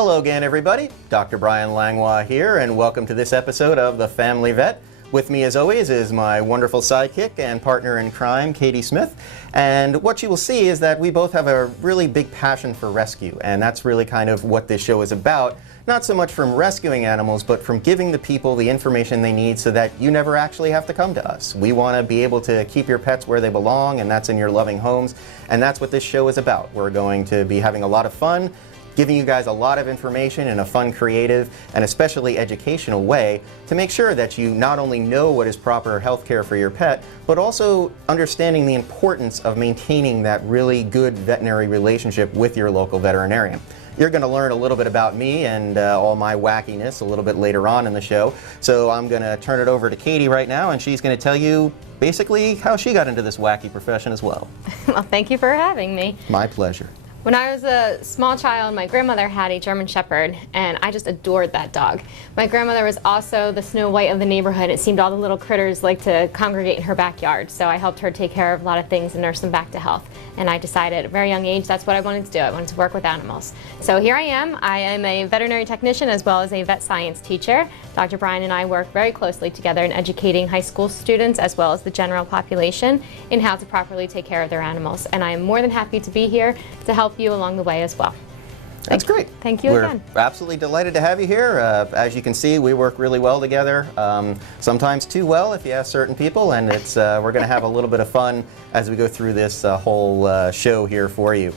Hello again, everybody. Dr. Bryan Langlois here, and welcome to this episode of The Family Vet. With me, as always, is my wonderful sidekick and partner in crime, Katie Smith. And what you will see is that we both have a really big passion for rescue, and that's really kind of what this show is about. Not so much from rescuing animals, but from giving the people the information they need so that you never actually have to come to us. We want to be able to keep your pets where they belong, and that's in your loving homes. And that's what this show is about. We're going to be having a lot of fun, giving you guys a lot of information in a fun, creative, and especially educational way to make sure that you not only know what is proper health care for your pet, but also understanding the importance of maintaining that really good veterinary relationship with your local veterinarian. You're going to learn a little bit about me and all my wackiness a little bit later on in the show. So I'm going to turn it over to Katie right now, and she's going to tell you basically how she got into this wacky profession as well. Well, thank you for having me. My pleasure. When I was a small child, my grandmother had a German Shepherd, and I just adored that dog. My grandmother was also the Snow White of the neighborhood. It seemed all the little critters liked to congregate in her backyard, so I helped her take care of a lot of things and nurse them back to health. And I decided at a very young age that's what I wanted to do. I wanted to work with animals. So here I am. I am a veterinary technician as well as a vet science teacher. Dr. Bryan and I work very closely together in educating high school students as well as the general population in how to properly take care of their animals. And I am more than happy to be here to help you along the way as well. That's great. Thank you again. We're absolutely delighted to have you here. As you can see, we work really well together, sometimes too well if you ask certain people, and it's we're going to have a little bit of fun as we go through this whole show here for you.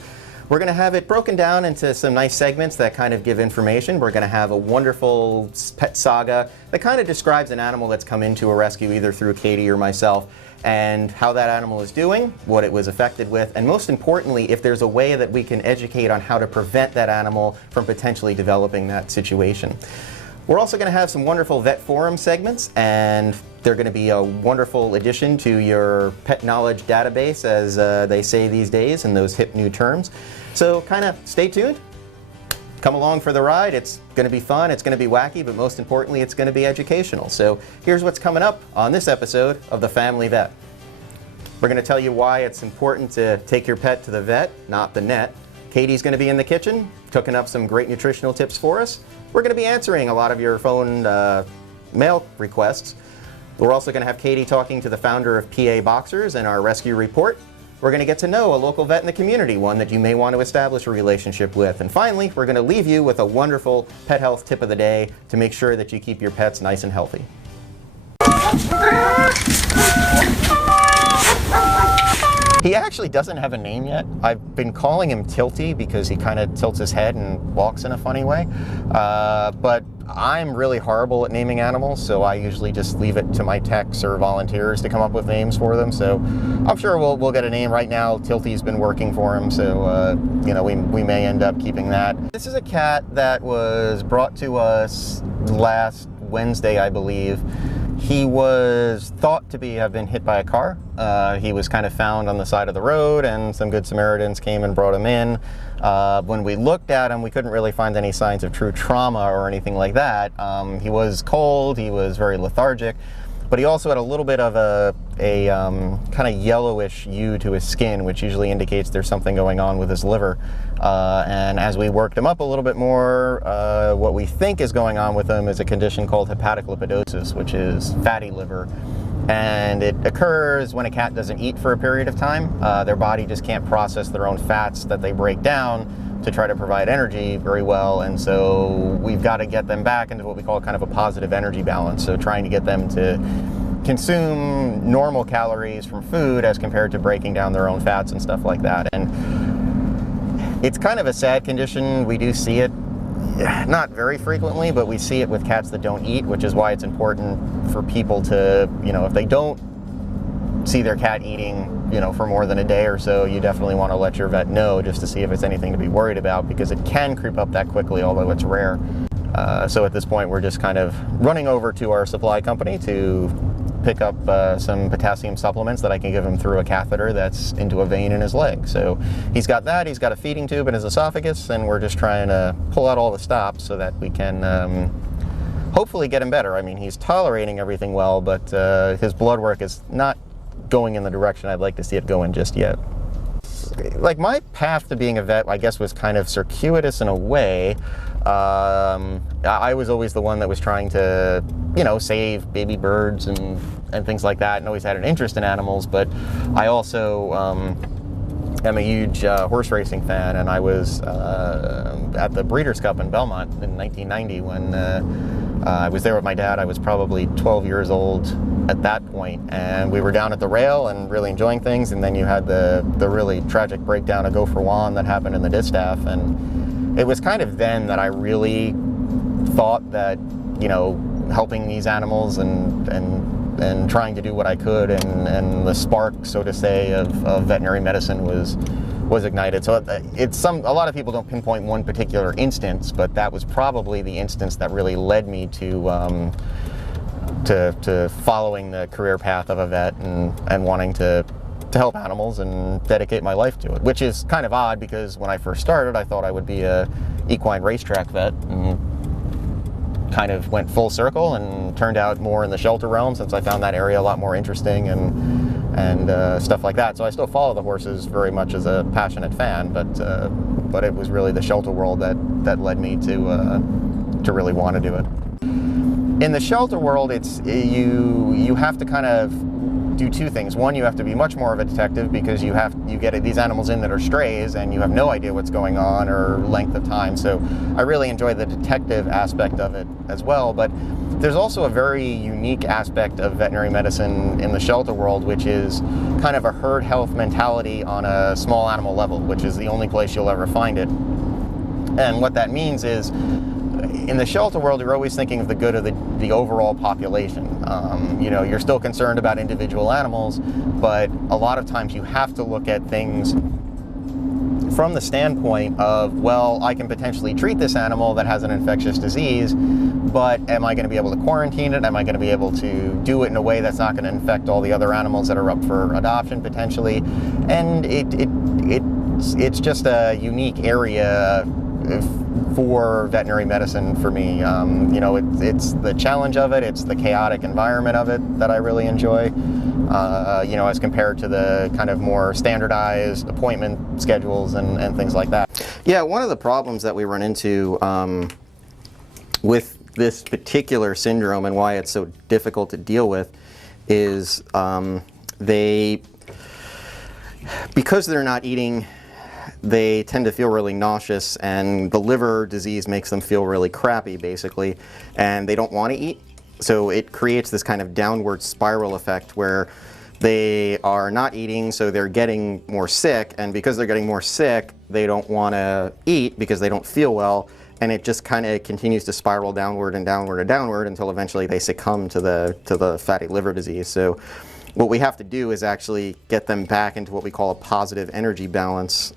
We're going to have it broken down into some nice segments that kind of give information. We're going to have a wonderful pet saga that kind of describes an animal that's come into a rescue either through Katie or myself, and how that animal is doing, what it was affected with, and most importantly, if there's a way that we can educate on how to prevent that animal from potentially developing that situation. We're also going to have some wonderful vet forum segments, and they're going to be a wonderful addition to your pet knowledge database, as they say these days in those hip new terms. So kind of stay tuned. Come along for the ride. It's going to be fun, it's going to be wacky, but most importantly, it's going to be educational. So here's what's coming up on this episode of The Family Vet. We're going to tell you why it's important to take your pet to the vet, not the net. Katie's going to be in the kitchen, cooking up some great nutritional tips for us. We're going to be answering a lot of your phone mail requests. We're also going to have Katie talking to the founder of PA Boxers in our rescue report. We're going to get to know a local vet in the community, one that you may want to establish a relationship with. And finally, we're going to leave you with a wonderful pet health tip of the day to make sure that you keep your pets nice and healthy. He actually doesn't have a name yet. I've been calling him Tilty because he kind of tilts his head and walks in a funny way. But I'm really horrible at naming animals, so I usually just leave it to my techs or volunteers to come up with names for them. So I'm sure we'll get a name. Right now, Tilty's been working for him, so you know, we may end up keeping that. This is a cat that was brought to us last Wednesday, I believe. He was thought to have been hit by a car. He was kind of found on the side of the road, and some good Samaritans came and brought him in. When we looked at him, we couldn't really find any signs of true trauma or anything like that. He was cold, he was very lethargic, but he also had a little bit of a kind of yellowish hue to his skin, which usually indicates there's something going on with his liver. And as we worked him up a little bit more, what we think is going on with him is a condition called hepatic lipidosis, which is fatty liver. And it occurs when a cat doesn't eat for a period of time. Their body just can't process their own fats that they break down to try to provide energy very well, and so we've got to get them back into what we call kind of a positive energy balance. So trying to get them to consume normal calories from food as compared to breaking down their own fats and stuff like that. And it's kind of a sad condition. We do see it, not very frequently, but we see it with cats that don't eat, which is why it's important for people to, you know, if they don't see their cat eating, you know, for more than a day or so, you definitely want to let your vet know just to see if it's anything to be worried about, because it can creep up that quickly, although it's rare. So at this point, we're just kind of running over to our supply company to pick up some potassium supplements that I can give him through a catheter that's into a vein in his leg. So he's got that, he's got a feeding tube in his esophagus, and we're just trying to pull out all the stops so that we can hopefully get him better. I mean, he's tolerating everything well, but his blood work is not going in the direction I'd like to see it go in just yet. like my path to being a vet, I guess, was kind of circuitous in a way. I was always the one that was trying to, you know, save baby birds and things like that, and always had an interest in animals. But I also am a huge horse racing fan, and I was at the Breeders' Cup in Belmont in 1990 when I was there with my dad. I was probably 12 years old at that point, and we were down at the rail and really enjoying things. And then you had the really tragic breakdown of Gopher Juan that happened in the distaff, and it was kind of then that I really thought that, you know, helping these animals and trying to do what I could, and the spark, so to say, of veterinary medicine was ignited. So it's a lot of people don't pinpoint one particular instance, but that was probably the instance that really led me to following the career path of a vet and wanting to help animals and dedicate my life to it, which is kind of odd because when I first started, I thought I would be a equine racetrack vet, and kind of went full circle and turned out more in the shelter realm, since I found that area a lot more interesting and stuff like that. So I still follow the horses very much as a passionate fan, but it was really the shelter world that led me to really want to do it. In the shelter world, it's you have to kind of do two things. One, you have to be much more of a detective because you get these animals in that are strays and you have no idea what's going on or length of time. So I really enjoy the detective aspect of it as well. But there's also a very unique aspect of veterinary medicine in the shelter world, which is kind of a herd health mentality on a small animal level, which is the only place you'll ever find it. And what that means is, in the shelter world, you're always thinking of the good of the overall population. You know, you're still concerned about individual animals, but a lot of times you have to look at things from the standpoint of, well, I can potentially treat this animal that has an infectious disease, but am I going to be able to quarantine it? Am I going to be able to do it in a way that's not going to infect all the other animals that are up for adoption potentially? And it's just a unique area for veterinary medicine for me. You know, it's the challenge of it, it's the chaotic environment of it that I really enjoy, you know, as compared to the kind of more standardized appointment schedules and things like that. Yeah, one of the problems that we run into with this particular syndrome and why it's so difficult to deal with is because they're not eating, they tend to feel really nauseous, and the liver disease makes them feel really crappy, basically, and they don't want to eat. So it creates this kind of downward spiral effect where they are not eating, so they're getting more sick, and because they're getting more sick, they don't want to eat because they don't feel well, and it just kind of continues to spiral downward and downward and downward until eventually they succumb to the fatty liver disease. So what we have to do is actually get them back into what we call a positive energy balance,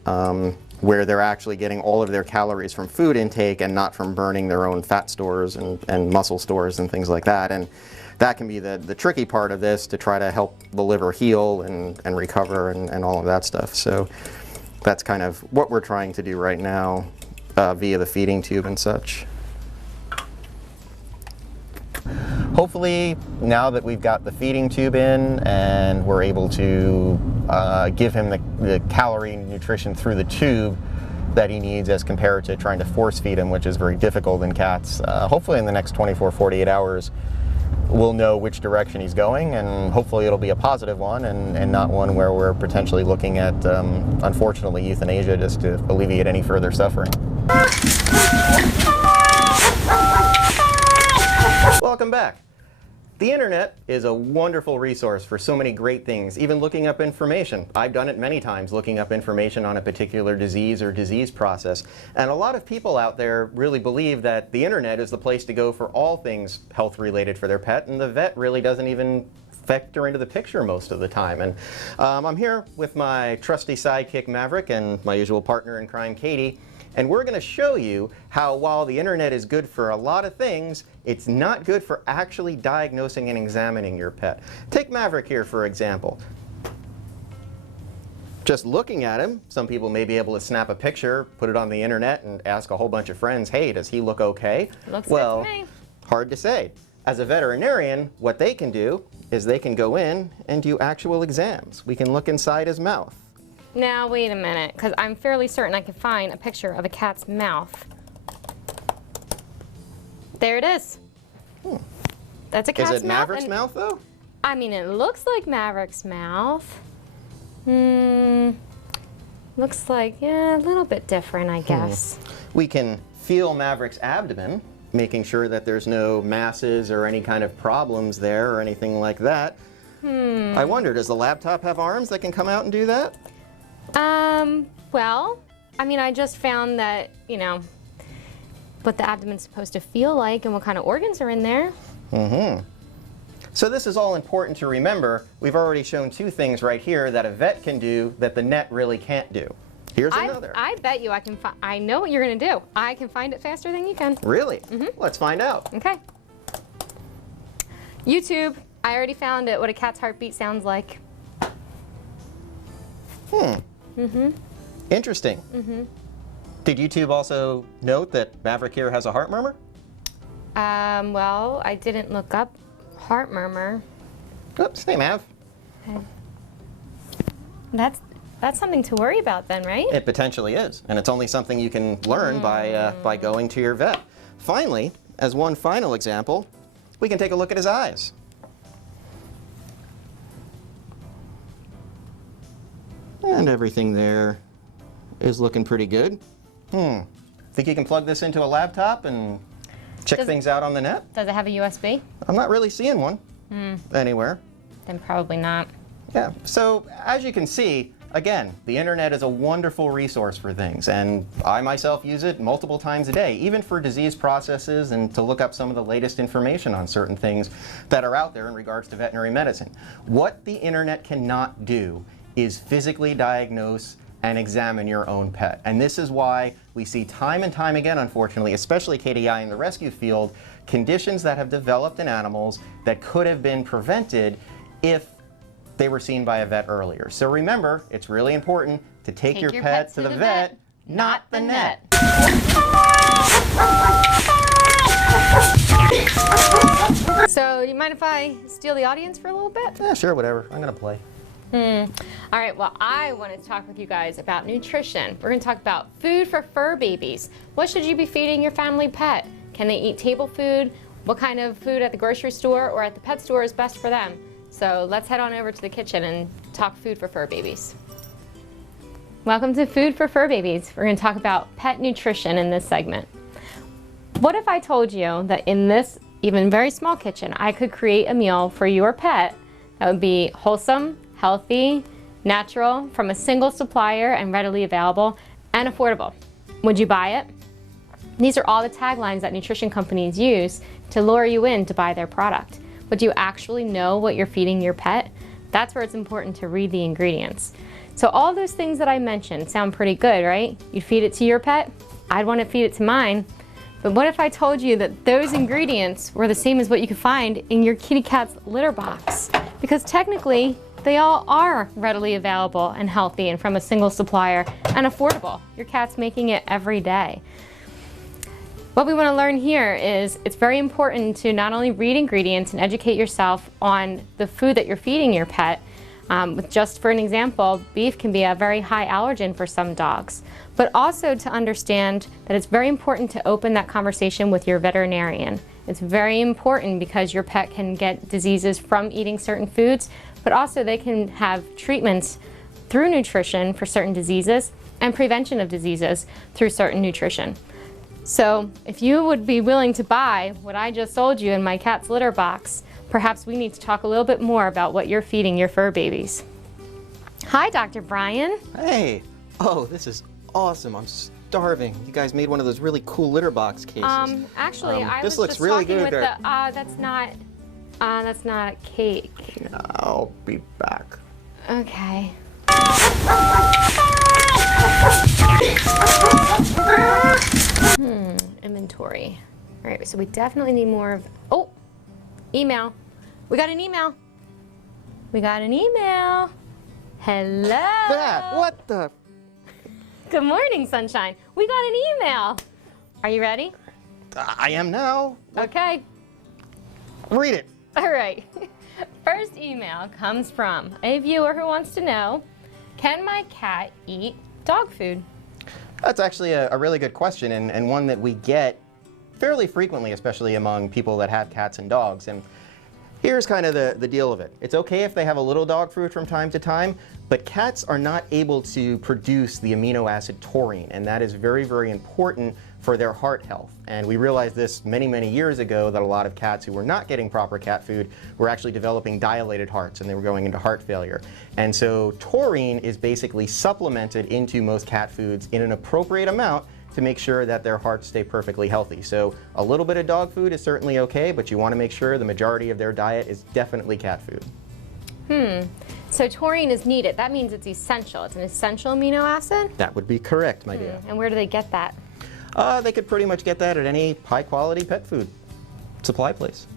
where they're actually getting all of their calories from food intake and not from burning their own fat stores and muscle stores and things like that. And that can be the tricky part of this, to try to help the liver heal and recover and all of that stuff. So that's kind of what we're trying to do right now via the feeding tube and such. Hopefully, now that we've got the feeding tube in and we're able to give him the calorie nutrition through the tube that he needs as compared to trying to force feed him, which is very difficult in cats, hopefully in the next 24, 48 hours, we'll know which direction he's going, and hopefully it'll be a positive one and not one where we're potentially looking at, unfortunately, euthanasia just to alleviate any further suffering. Welcome back. The internet is a wonderful resource for so many great things, even looking up information. I've done it many times, looking up information on a particular disease or disease process. And a lot of people out there really believe that the internet is the place to go for all things health related for their pet, and the vet really doesn't even factor into the picture most of the time. And I'm here with my trusty sidekick Maverick and my usual partner in crime Katie. And we're going to show you how, while the internet is good for a lot of things, it's not good for actually diagnosing and examining your pet. Take Maverick here, for example. Just looking at him, some people may be able to snap a picture, put it on the internet, and ask a whole bunch of friends, hey, does he look okay? Looks well, good to me. Hard to say. As a veterinarian, what they can do is they can go in and do actual exams. We can look inside his mouth. Now, wait a minute, because I'm fairly certain I can find a picture of a cat's mouth. There it is. That's a cat's mouth. Is it Maverick's mouth, though? I mean, it looks like Maverick's mouth. Looks like, yeah, a little bit different, I guess. We can feel Maverick's abdomen, making sure that there's no masses or any kind of problems there or anything like that. I wonder, does the laptop have arms that can come out and do that? Well, I mean, I just found that, you know, what the abdomen's supposed to feel like and what kind of organs are in there. So this is all important to remember. We've already shown two things right here that a vet can do that the net really can't do. Here's another. I bet you I know what you're gonna do. I can find it faster than you can. Really? Let's find out. Okay. YouTube, I already found it, what a cat's heartbeat sounds like. Interesting. Did YouTube also note that Maverick here has a heart murmur? Well, I didn't look up heart murmur. Oops, hey Mav. Okay. That's something to worry about then, right? It potentially is, and it's only something you can learn by going to your vet. Finally, as one final example, we can take a look at his eyes. And everything there is looking pretty good. Think you can plug this into a laptop and check things out on the net? Does it have a USB? I'm not really seeing one anywhere. Then probably not. Yeah, so as you can see, again, the internet is a wonderful resource for things, and I myself use it multiple times a day, even for disease processes and to look up some of the latest information on certain things that are out there in regards to veterinary medicine. What the internet cannot do is physically diagnose and examine your own pet. And this is why we see time and time again, unfortunately, especially KDI in the rescue field, conditions that have developed in animals that could have been prevented if they were seen by a vet earlier. So remember, it's really important to take your pet to the vet, not the net. So, you mind if I steal the audience for a little bit? Yeah, sure, whatever. I'm gonna play. All right, well, I wanted to talk with you guys about nutrition. We're going to talk about food for fur babies. What should you be feeding your family pet? Can they eat table food? What kind of food at the grocery store or at the pet store is best for them? So let's head on over to the kitchen and talk food for fur babies. Welcome to Food for Fur Babies. We're going to talk about pet nutrition in this segment. What if I told you that in this even very small kitchen, I could create a meal for your pet that would be wholesome, healthy, natural, from a single supplier and readily available, and affordable? Would you buy it? These are all the taglines that nutrition companies use to lure you in to buy their product. But do you actually know what you're feeding your pet? That's where it's important to read the ingredients. So all those things that I mentioned sound pretty good, right? You'd feed it to your pet? I'd want to feed it to mine. But what if I told you that those ingredients were the same as what you could find in your kitty cat's litter box? Because technically, they all are readily available and healthy and from a single supplier and affordable. Your cat's making it every day. What we want to learn here is it's very important to not only read ingredients and educate yourself on the food that you're feeding your pet. Just for an example, beef can be a very high allergen for some dogs, but also to understand that it's very important to open that conversation with your veterinarian. It's very important because your pet can get diseases from eating certain foods, but also they can have treatments through nutrition for certain diseases and prevention of diseases through certain nutrition. So if you would be willing to buy what I just sold you in my cat's litter box, perhaps we need to talk a little bit more about what you're feeding your fur babies. Hi, Dr. Bryan. Hey. Oh, this is awesome. I'm starving. You guys made one of those really cool litter box cases. Actually, I this was looks just really talking good. with the, that's not a cake. I'll be back. Okay. Inventory. All right, so we definitely need more of, oh, email. We got an email. We got an email. Hello. Dad, what the? Good morning, sunshine. We got an email. Are you ready? I am now. Okay. Read it. All right. First email comes from a viewer who wants to know, Can my cat eat dog food? That's actually a really good question, and one that we get fairly frequently, especially among people that have cats and dogs. And here's kind of the deal of it. It's okay if they have a little dog food from time to time, but cats are not able to produce the amino acid taurine, and that is very, very important for their heart health. And we realized this many, many years ago, that a lot of cats who were not getting proper cat food were actually developing dilated hearts, and they were going into heart failure. And so taurine is basically supplemented into most cat foods in an appropriate amount to make sure that their hearts stay perfectly healthy. So a little bit of dog food is certainly okay, but you want to make sure the majority of their diet is definitely cat food. So taurine is needed. That means it's essential. It's an essential amino acid? That would be correct, my dear. And where do they get that? They could pretty much get that at any high-quality pet food supply place.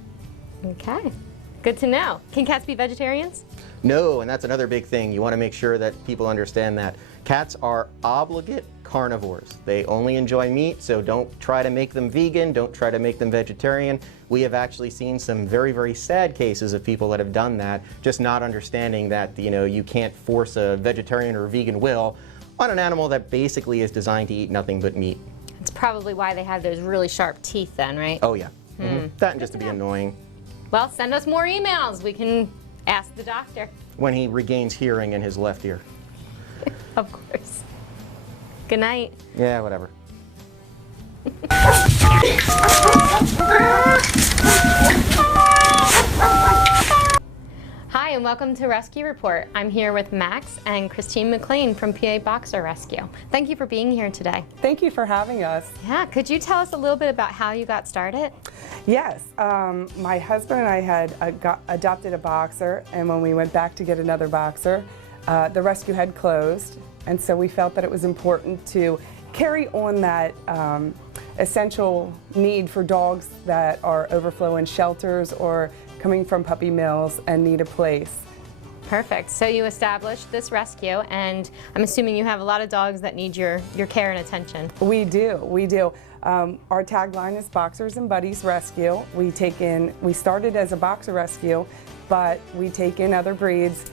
Okay, good to know. Can cats be vegetarians? No, and that's another big thing. You want to make sure that people understand that. Cats are obligate carnivores. They only enjoy meat, so don't try to make them vegan, don't try to make them vegetarian. We have actually seen some very, very sad cases of people that have done that, just not understanding that, you can't force a vegetarian or vegan will on an animal that basically is designed to eat nothing but meat. It's probably why they have those really sharp teeth then, right? Oh yeah. That and just to be annoying. Well, send us more emails. We can ask the doctor. When he regains hearing in his left ear. Of course. Good night. Yeah, whatever. Hi, and welcome to Rescue Report. I'm here with Max and Christine McLean from PA Boxer Rescue. Thank you for being here today. Thank you for having us. Yeah, could you tell us a little bit about how you got started? Yes, my husband and I had adopted a boxer, and when we went back to get another boxer, the rescue had closed, and so we felt that it was important to carry on that essential need for dogs that are overflowing shelters or coming from puppy mills and need a place. Perfect. So you established this rescue, and I'm assuming you have a lot of dogs that need your care and attention. We do. Our tagline is Boxers and Buddies Rescue. We started as a boxer rescue, but we take in other breeds.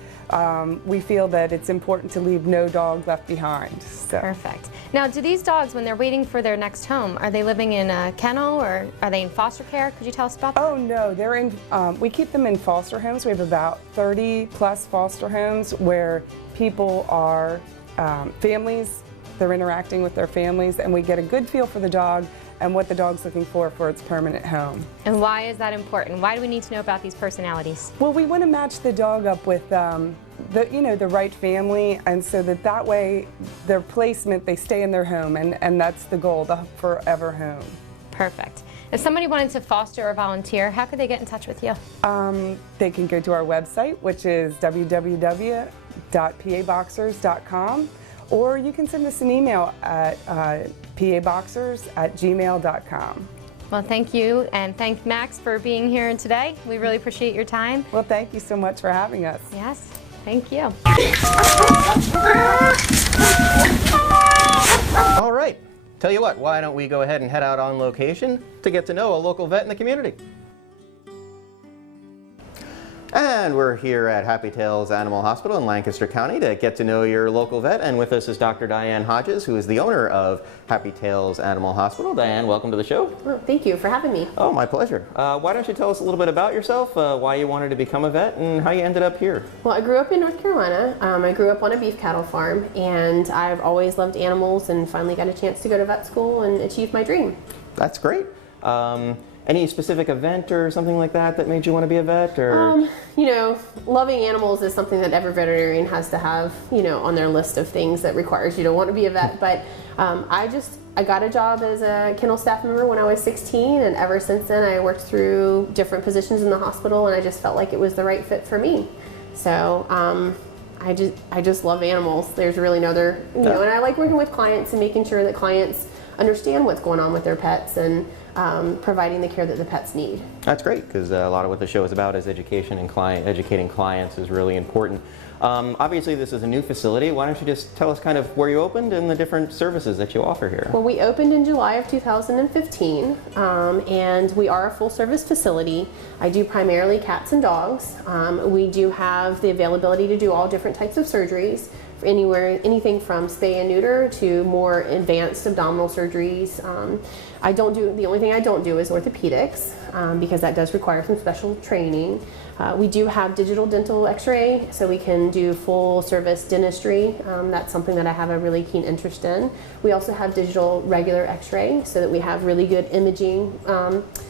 We feel that it's important to leave no dog left behind. So. Perfect. Now, do these dogs, when they're waiting for their next home, are they living in a kennel or are they in foster care? Could you tell us about that? Oh no, they're in. We keep them in foster homes. We have about 30 plus foster homes where people are families. They're interacting with their families, and we get a good feel for the dog and what the dog's looking for its permanent home. And why is that important? Why do we need to know about these personalities? Well, we want to match the dog up with the right family, and so that way their placement, they stay in their home, and that's the goal, the forever home. Perfect. If somebody wanted to foster or volunteer, how could they get in touch with you? They can go to our website, which is www.paboxers.com, or you can send us an email at paboxers@gmail.com. Well, thank you, and thank Max for being here today. We really appreciate your time. Well, thank you so much for having us. Yes, thank you. All right. Tell you what, why don't we go ahead and head out on location to get to know a local vet in the community. And we're here at Happy Tails Animal Hospital in Lancaster County to get to know your local vet. And with us is Dr. Diane Hodges, who is the owner of Happy Tails Animal Hospital. Diane, welcome to the show. Well, thank you for having me. Oh, my pleasure. Why don't you tell us a little bit about yourself, why you wanted to become a vet, and how you ended up here? Well, I grew up in North Carolina. I grew up on a beef cattle farm, and I've always loved animals and finally got a chance to go to vet school and achieve my dream. That's great. Any specific event or something like that that made you want to be a vet? Or Loving animals is something that every veterinarian has to have, on their list of things that requires you to want to be a vet. But I got a job as a kennel staff member when I was 16, and ever since then I worked through different positions in the hospital, and I just felt like it was the right fit for me. So I just love animals. There's really no other, and I like working with clients and making sure that clients understand what's going on with their pets and providing the care that the pets need. That's great, because a lot of what the show is about is education, and educating clients is really important. Obviously this is a new facility. Why don't you just tell us kind of where you opened and the different services that you offer here? Well, we opened in July of 2015, and we are a full service facility. I do primarily cats and dogs. We do have the availability to do all different types of surgeries. anything from spay and neuter to more advanced abdominal surgeries. The only thing I don't do is orthopedics because that does require some special training. We do have digital dental x-ray, so we can do full service dentistry. That's something that I have a really keen interest in. We also have digital regular x-ray, so that we have really good imaging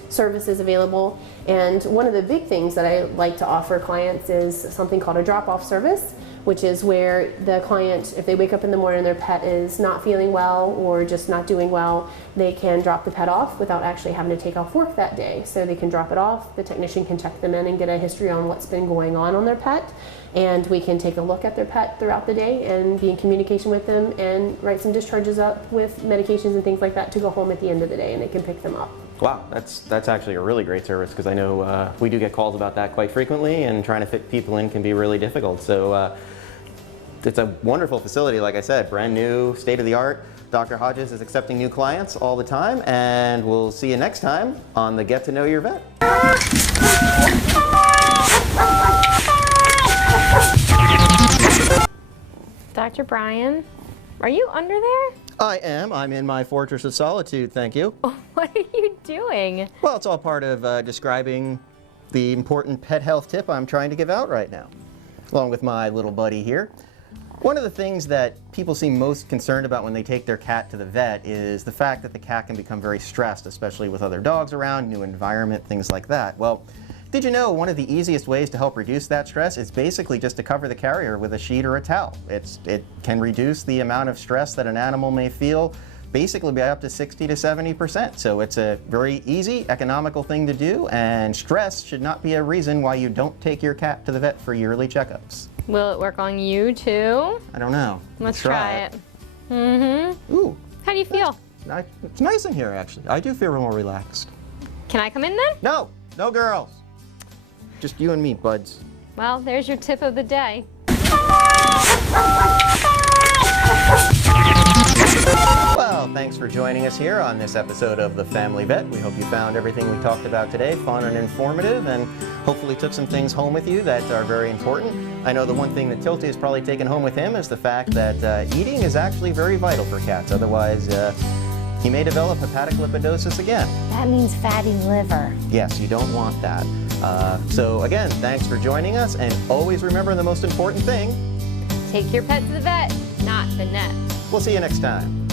services available. And one of the big things that I like to offer clients is something called a drop-off service, which is where the client, if they wake up in the morning and their pet is not feeling well or just not doing well, they can drop the pet off without actually having to take off work that day. So they can drop it off, the technician can check them in and get a history on what's been going on their pet, and we can take a look at their pet throughout the day and be in communication with them and write some discharges up with medications and things like that to go home at the end of the day, and they can pick them up. Wow, that's actually a really great service, because I know we do get calls about that quite frequently, and trying to fit people in can be really difficult. So it's a wonderful facility, like I said, brand new, state of the art. Dr. Hodges is accepting new clients all the time, and we'll see you next time on the Get to Know Your Vet. Dr. Bryan, are you under there? I am. I'm in my fortress of solitude, thank you. What are you doing? Well, it's all part of describing the important pet health tip I'm trying to give out right now, along with my little buddy here. One of the things that people seem most concerned about when they take their cat to the vet is the fact that the cat can become very stressed, especially with other dogs around, new environment, things like that. Well, did you know one of the easiest ways to help reduce that stress is basically just to cover the carrier with a sheet or a towel. It can reduce the amount of stress that an animal may feel basically by up to 60 to 70%. So it's a very easy, economical thing to do, and stress should not be a reason why you don't take your cat to the vet for yearly checkups. Will it work on you too? I don't know. Let's try it. Mm-hmm. Ooh. How do you feel? It's nice in here, actually. I do feel more relaxed. Can I come in then? No, no girls. Just you and me, buds. Well, there's your tip of the day. Well, thanks for joining us here on this episode of The Family Vet. We hope you found everything we talked about today fun and informative, and hopefully took some things home with you that are very important. I know the one thing that Tilty has probably taken home with him is the fact that eating is actually very vital for cats. Otherwise, he may develop hepatic lipidosis again. That means fatty liver. Yes, you don't want that. So again, thanks for joining us, and always remember the most important thing. Take your pet to the vet, not the net. We'll see you next time.